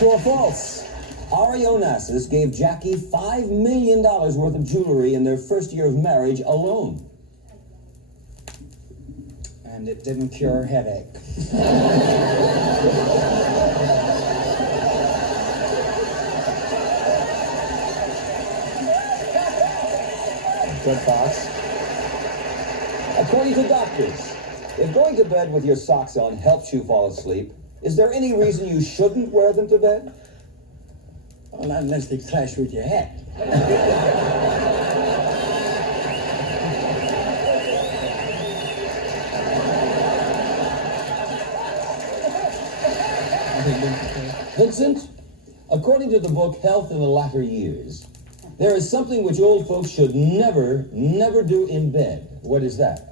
True or false? Ari Onassis gave Jackie $5 million worth of jewelry in their first year of marriage alone. And it didn't cure headache. Redd Foxx. According to doctors, if going to bed with your socks on helps you fall asleep, is there any reason you shouldn't wear them to bed? Well, not unless they clash with your hat. Vincent, according to the book Health in the Latter Years, there is something which old folks should never do in bed. What is that?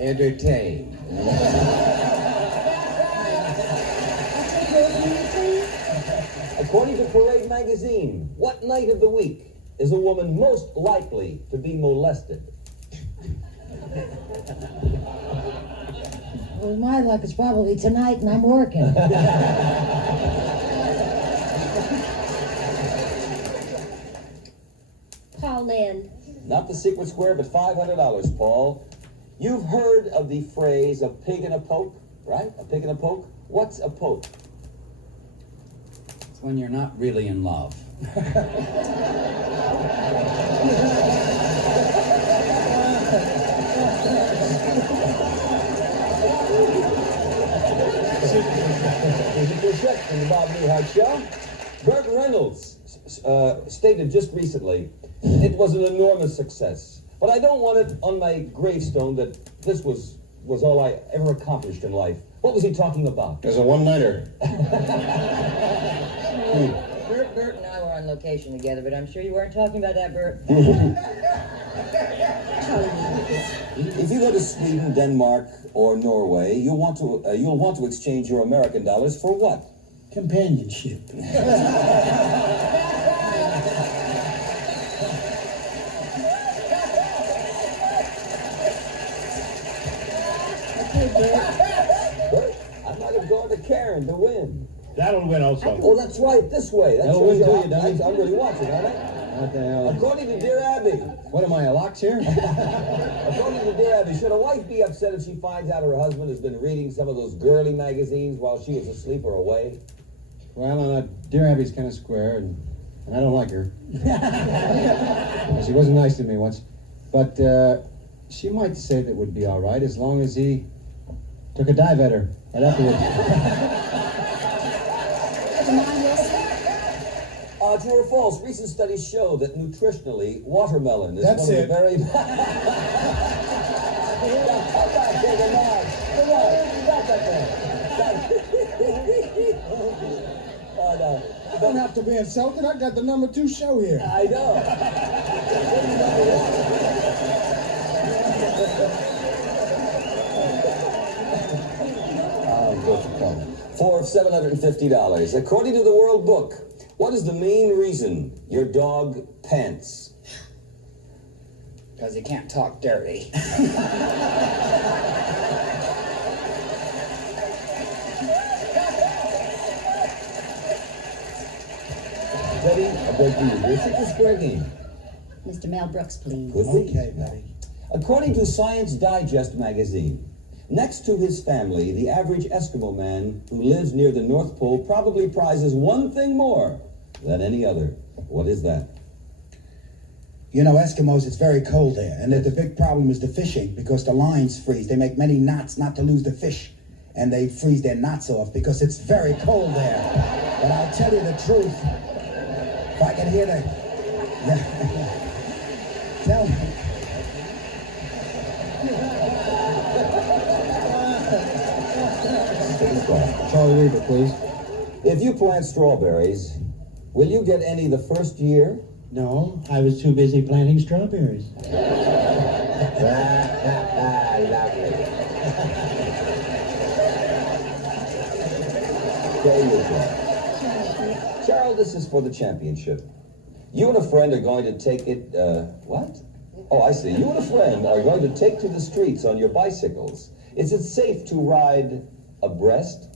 Entertain. According to Parade magazine, what night of the week is a woman most likely to be molested? Well, my luck is probably tonight, and I'm working. Paul Lynde. Not the secret square, but $500, Paul. You've heard of the phrase a pig in a poke, right? A pig in a poke? What's a poke? It's when you're not really in love. From the Bob Newhart Show. Burt Reynolds stated just recently, it was an enormous success. But I don't want it on my gravestone that this was all I ever accomplished in life. What was he talking about? There's a one-nighter. Burt and I were on location together, but I'm sure you weren't talking about that, Burt. If you go to Sweden, Denmark, or Norway, you'll want to exchange your American dollars for what? Companionship. Burt, I might have gone to Karen to win. That'll win also. Oh, that's right, this way. That That'll shows win you too, you dummy. I'm really watching, aren't I? What the hell? According to Dear Abby. What am I, a locks here? According to Dear Abby, should a wife be upset if she finds out her husband has been reading some of those girly magazines while she is asleep or away? Well, Dear Abby's kind of square, and I don't like her. She wasn't nice to me once. But she might say that would be all right as long as he took a dive at her right afterwards. True or false? Recent studies show that nutritionally, watermelon is That's one of the it. very... Come back here, come on. Come on. Stop that there. Oh, no. I don't have to be insulted. I got the #2 show here. I know. 4 of $750. According to the World Book, what is the main reason your dog pants? Because he can't talk dirty. Ready? A break for you. This is the square game. Mr. Mel Brooks, please. Good Okay, buddy. According to Science Digest magazine, next to his family, the average Eskimo man who lives near the North Pole probably prizes one thing more than any other. What is that? You know, Eskimos, it's very cold there, and the big problem is the fishing, because the lines freeze. They make many knots not to lose the fish, and they freeze their knots off because it's very cold there. But I'll tell you the truth. If I can hear the... Tell me. Charlie Weaver, please. If you plant strawberries, will you get any the first year? No, I was too busy planting strawberries. There you go. Cheryl, this is for the championship. You and a friend are going to take it, what? Oh, I see. You and a friend are going to take to the streets on your bicycles. Is it safe to ride abreast?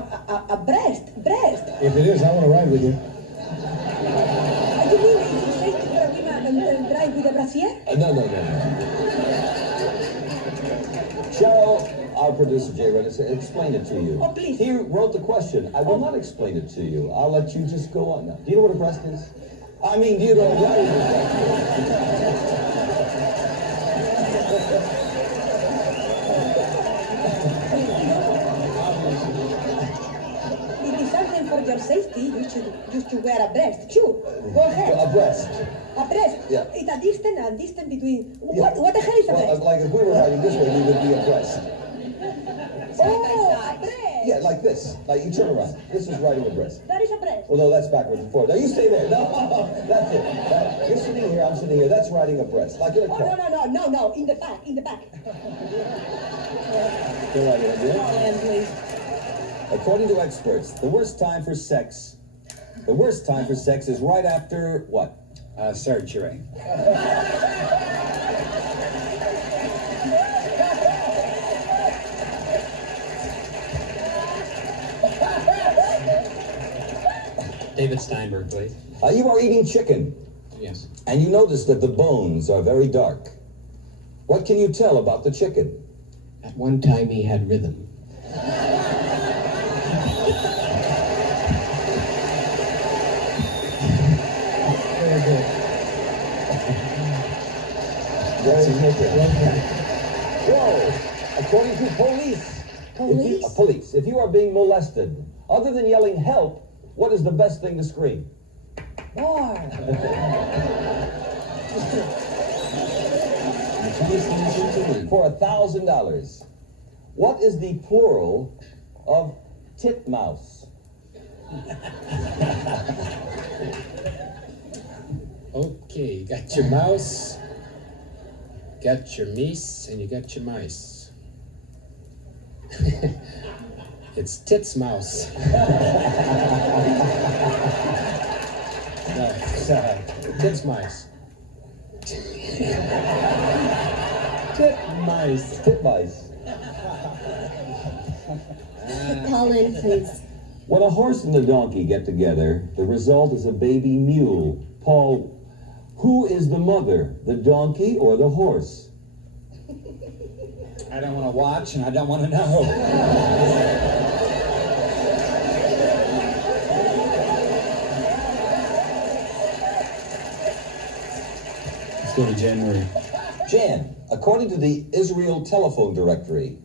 breast. If it is, I want to ride with you. You mean it's safety for a woman drive with a brassiere? No. Cheryl, our producer, Jay Reynolds, explain it to you. Oh, please. He wrote the question. I will not explain it to you. I'll let you just go on now. Do you know what a breast is? I mean, do you know what a breast It is something for your safety. You should just to wear a breast. Sure. Go ahead. A breast. A breast. Yeah. It's a distance between. Yeah. What the hell is a Well, breast? like if we were riding this way, we would be abreast. Oh, a breast. Yeah, like this. Like you turn around. This is riding abreast. That is a breast. Well, no, that's backwards and forwards. Now you stay there. No, that's it. You're sitting here, I'm sitting here. That's riding abreast. Like in a Oh, car. no. In the back. You're riding abreast. Paul Lynde, please. According to experts, the worst time for sex is right after what? Surgery. David Steinberg, please. You are eating chicken, Yes. and you notice that the bones are very dark. What can you tell about the chicken? At one time, he had rhythm. Very good. Whoa! According to police. Police? If you are being molested, other than yelling help, what is the best thing to scream? More. For $1,000. What is the plural of titmouse? Okay, you got your mouse, got your meese, and you got your mice. It's tits mouse. No, it's tits mice. Titmice. Titmice. Paul Lynde, please. When a horse and a donkey get together, the result is a baby mule. Paul, who is the mother, the donkey or the horse? I don't want to watch and I don't want to know. Let's go to January. Jan, according to the Israel telephone directory,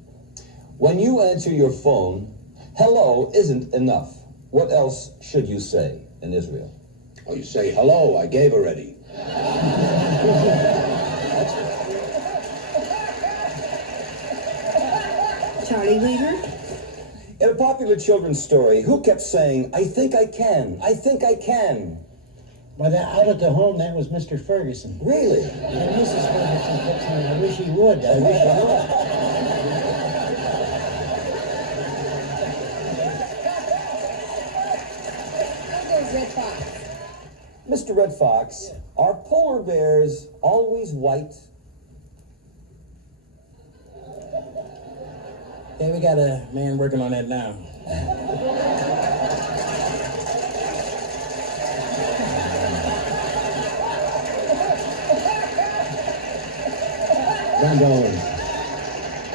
when you answer your phone, hello isn't enough. What else should you say in Israel? Oh, you say, hello, I gave already. Charlie Weaver? In a popular children's story, who kept saying, I think I can, I think I can? But out at the home, that was Mr. Ferguson. Really? And Mrs. Ferguson kept saying, I wish he would. I wish he would. How goes Redd Foxx? Mr. Redd Foxx, are polar bears always white? Yeah, we got a man working on that now.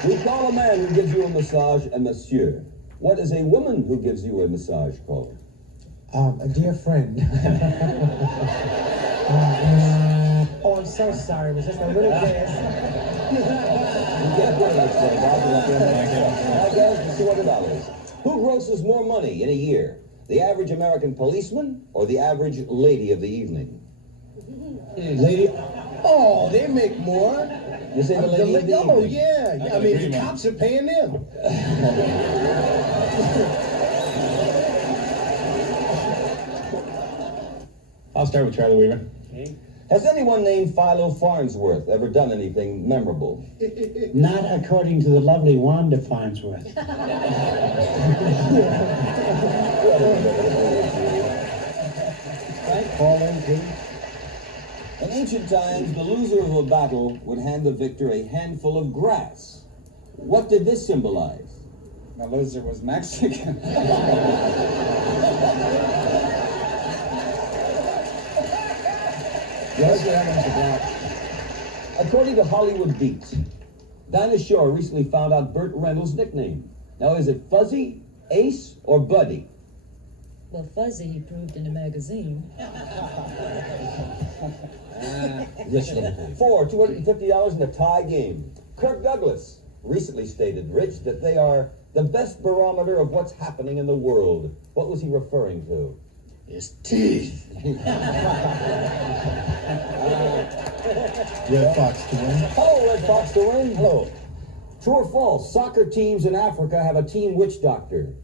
We call a man who gives you a massage a monsieur. What is a woman who gives you a massage called? A dear friend. Oh, I'm so sorry. It was just a little gas. You can't put it like so, Bob. $200. Who grosses more money in a year? The average American policeman or the average lady of the evening? Lady. Oh, they make more. You say the lady of the Oh, evening? yeah. I mean, the cops are paying them. I'll start with Charlie Weaver. Has anyone named Philo Farnsworth ever done anything memorable? Not according to the lovely Wanda Farnsworth. Right, Paul Lynde, please. In ancient times, the loser of a battle would hand the victor a handful of grass. What did this symbolize? My loser was Mexican. According to Hollywood Beats, Dinah Shore recently found out Burt Reynolds' nickname. Now, is it Fuzzy, Ace, or Buddy? Well, Fuzzy, he proved in a magazine. Rich little thing. For $250 in a tie game. Kirk Douglas recently stated, Rich, that they are the best barometer of what's happening in the world. What was he referring to? His teeth. Redd Foxx to win. Hello, Redd Foxx to win. Hello. True or false, soccer teams in Africa have a team witch doctor?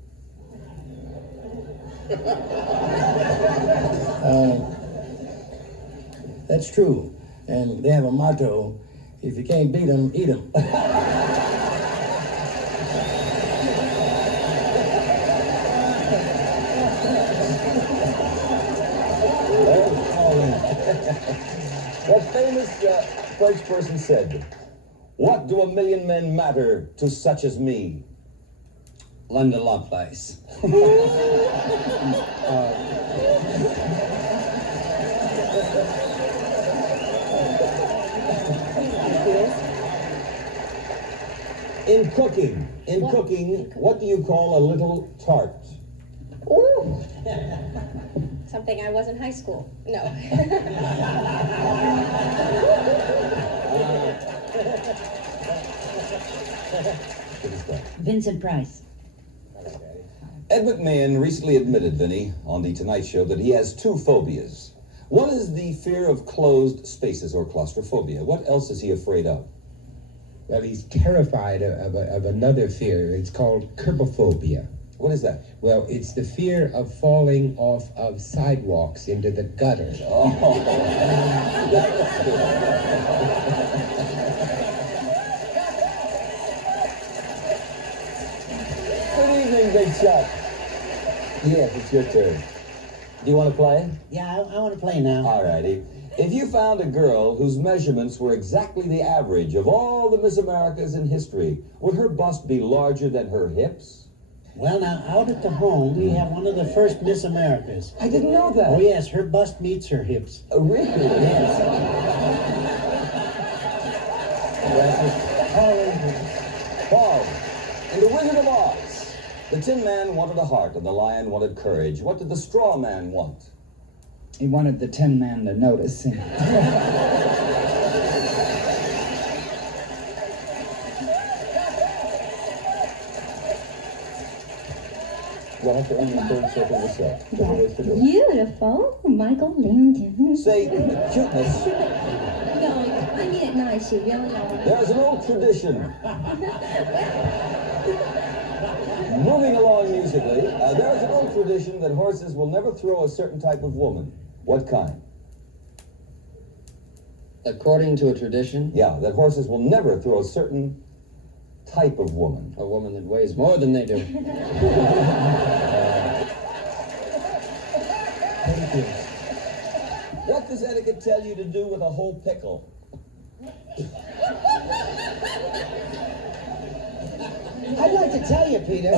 That's true. And they have a motto, if you can't beat them, eat them. That famous French person said, "What do 1,000,000 men matter to such as me?" London Love Place. In cooking, what do you call a little tart? Ooh. Something I was in high school. No. Vincent Price. Ed McMahon recently admitted, Vinny, on The Tonight Show that he has two phobias. One is the fear of closed spaces or claustrophobia. What else is he afraid of? Well, he's terrified of another fear. It's called curbophobia. What is that? Well, it's the fear of falling off of sidewalks into the gutter. Oh, Good evening, Big Chuck. Yes, it's your turn. Do you want to play? Yeah, I want to play now. All righty. If you found a girl whose measurements were exactly the average of all the Miss Americas in history, would her bust be larger than her hips? Well, now, out at the home, we have one of the first Miss Americas. I didn't know that. Oh, yes, her bust meets her hips. Oh, really? Yes. Paul, in The Wizard of Oz, the Tin Man wanted a heart and the Lion wanted courage. What did the Straw Man want? He wanted the Tin Man to notice him. We'll have to end the third circle of the show. That's beautiful, Michael Lynde. Say, cuteness. No, I mean it nice, you really are. There's an old tradition. Moving along musically, there's an old tradition that horses will never throw a certain type of woman. What kind? According to a tradition, Yeah, that horses will never throw a certain type of woman. a woman that weighs more than they do. What does etiquette tell you to do with a whole pickle? I'd like to tell you, Peter.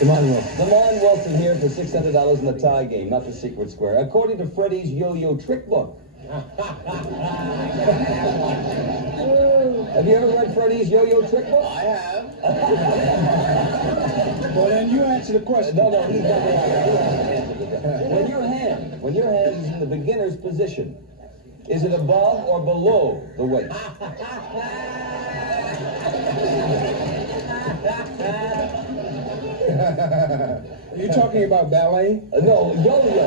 Lamont Wilson here for $600 in the tie game, not the secret square. According to Freddie's yo-yo trick book. Have you ever read Freddie's yo-yo trick book? I have. Well, then you answer the question. No, he's not the answer. When your hand is in the beginner's position, is it above or below the waist? Are you talking about ballet? No, yo-yo.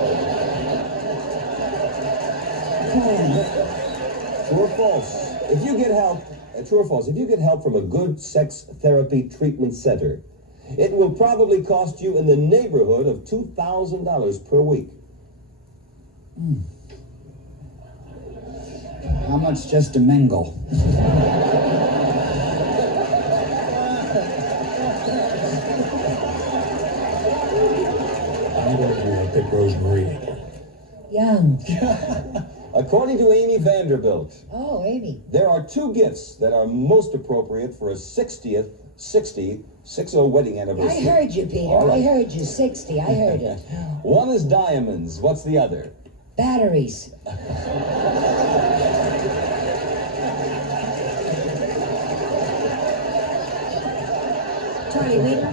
True or false? If you get help, true or false? If you get help from a good sex therapy treatment center, it will probably cost you in the neighborhood of $2,000 per week. How much just to mingle? I'm going to pick Rosemary. Young. According to Amy Vanderbilt, Oh, Amy. there are two gifts that are most appropriate for a 60 wedding anniversary. I heard you, Peter. All right. I heard you. 60. I heard it. One is diamonds. What's the other? Batteries. Charlie Wheeler.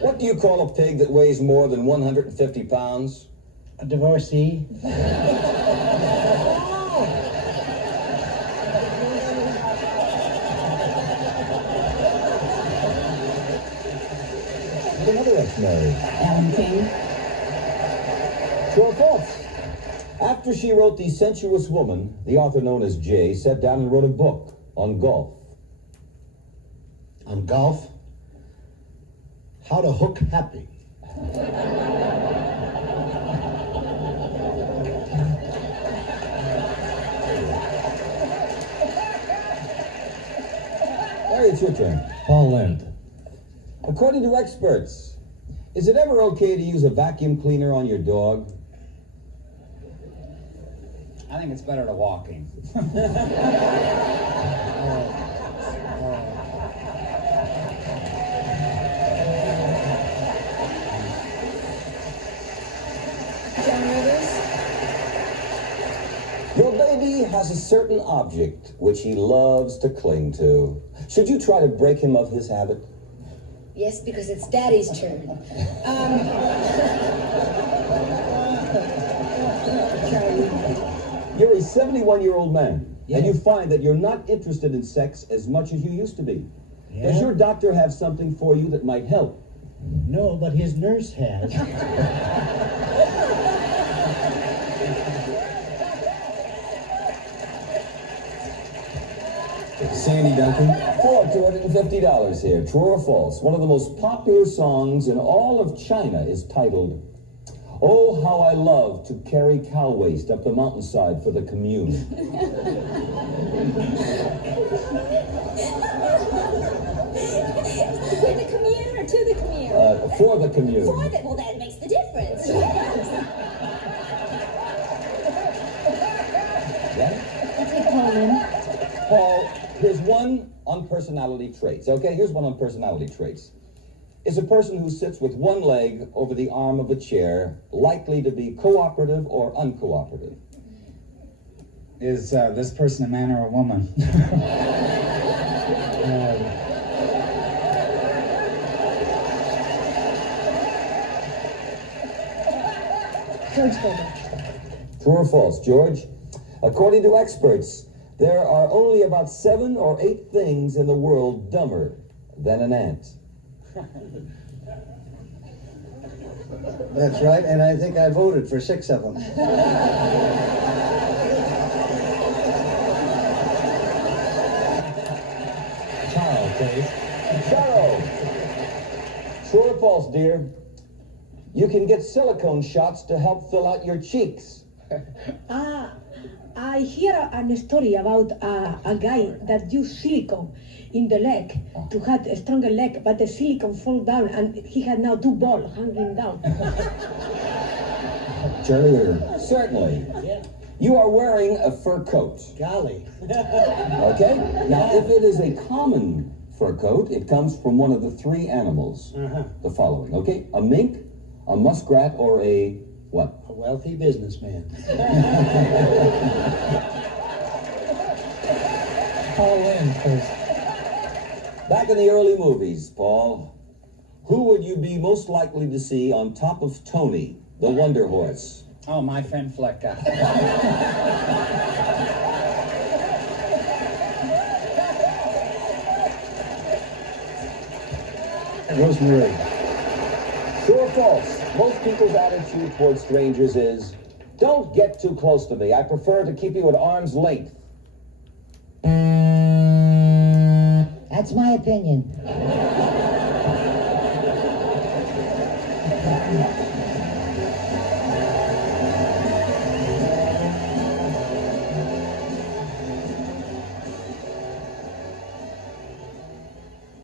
What do you call a pig that weighs more than 150 pounds? A divorcee. Another ex-married. Alan King. True or false? After she wrote The Sensuous Woman, the author known as Jay sat down and wrote a book on golf. On golf? How to hook happy. Larry, it's your turn. Paul Lynde. According to experts, is it ever okay to use a vacuum cleaner on your dog? I think it's better to walk in. John Rivers. Your baby has a certain object which he loves to cling to. Should you try to break him of his habit? Yes, because it's Daddy's turn. You're a 71-year-old man, Yeah. and you find that you're not interested in sex as much as you used to be. Yeah. Does your doctor have something for you that might help? No, but his nurse has. Sandy Duncan. For $250 here, true or false? One of the most popular songs in all of China is titled, "Oh, How I Love to Carry Cow Waste Up the Mountainside for the Commune." With the commune or to the commune? For the commune. For the, well, that makes the difference. Yes. Yeah? Paul, here's one on personality traits, okay? Here's one on personality traits. Is a person who sits with one leg over the arm of a chair likely to be cooperative or uncooperative? Is this person a man or a woman? George Gobel. True or false, George? According to experts, there are only about 7 or 8 things in the world dumber than an ant. That's right, and I think I voted for 6 of them. Charles, please. Charo! True or false, dear? You can get silicone shots to help fill out your cheeks. I hear a story about a guy that used silicone in the leg to have a stronger leg, but the silicone fall down and he had now 2 balls hanging down. Charlie, certainly. Yeah. You are wearing a fur coat. Golly. Okay? Now, if it is a common fur coat, it comes from one of the 3 animals. The following, okay? A mink, a muskrat, or a what? A wealthy businessman. Paul Lynde, please. Back in the early movies, Paul, who would you be most likely to see on top of Tony, the Wonder Horse? Oh, my friend Flecka. Rosemary. True or false? Most people's attitude towards strangers is, don't get too close to me. I prefer to keep you at arm's length. That's my opinion.